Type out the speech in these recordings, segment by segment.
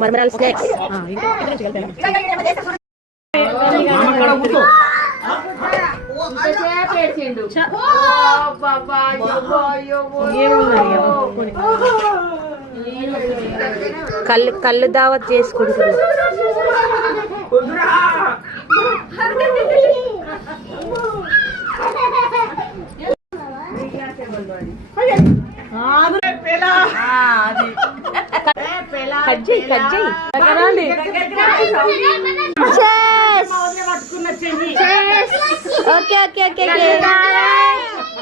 మరమరాలు snacks కళ్ళు దావత్ చేసుకుంటున్నారు. ఓకే ఓకే ఓకే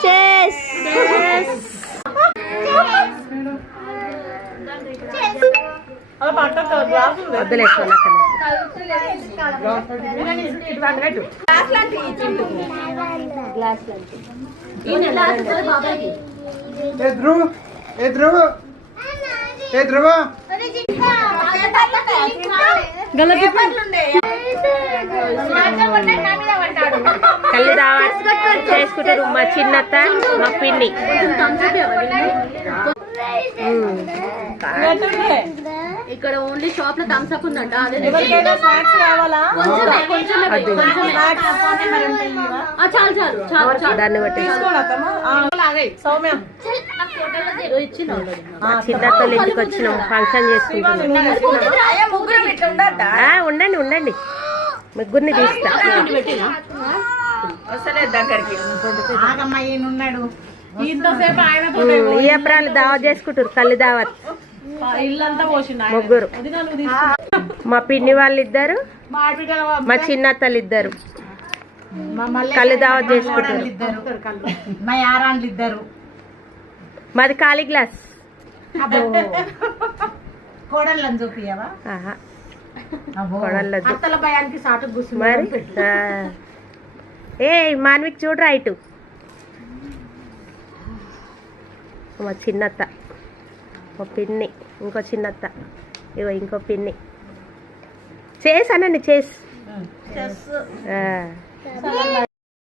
చేస్ కళ్ళు దావత్ చేసుకుంటారు మా చిన్నత్త మా పిన్ని. ఇక్కడ ఓన్లీ షాప్ లో థమ్స్ అప్ ఉందంట. దాన్ని బట్టి చిన్నత్తలు ఇంటికి వచ్చినాం, ఫంక్షన్ చేసుకుంటున్నాం. ఉండండి ఉండండి, ముగ్గురిని తీస్తా. ఈ అప్రాలు దావత్ చేసుకుంటారు, కళ్ళు దావత్ ముగ్గురు. మా పిన్ని వాళ్ళు ఇద్దరు, మా చిన్నత్తలు ఇద్దరు కళ్ళు దావత్ చేసుకుంటారు. మా యారాన్లు ఇద్దరు. మాది ఖాళీ గ్లాస్. కోడళ్ళని చూపియవా? మరి ఏ మాన్విక్ చూడరా ఇటు. మా చిన్నత్త, మా పిన్ని, ఇంకో చిన్నత్త, ఇగో ఇంకో పిన్ని. చేసానండి చేసి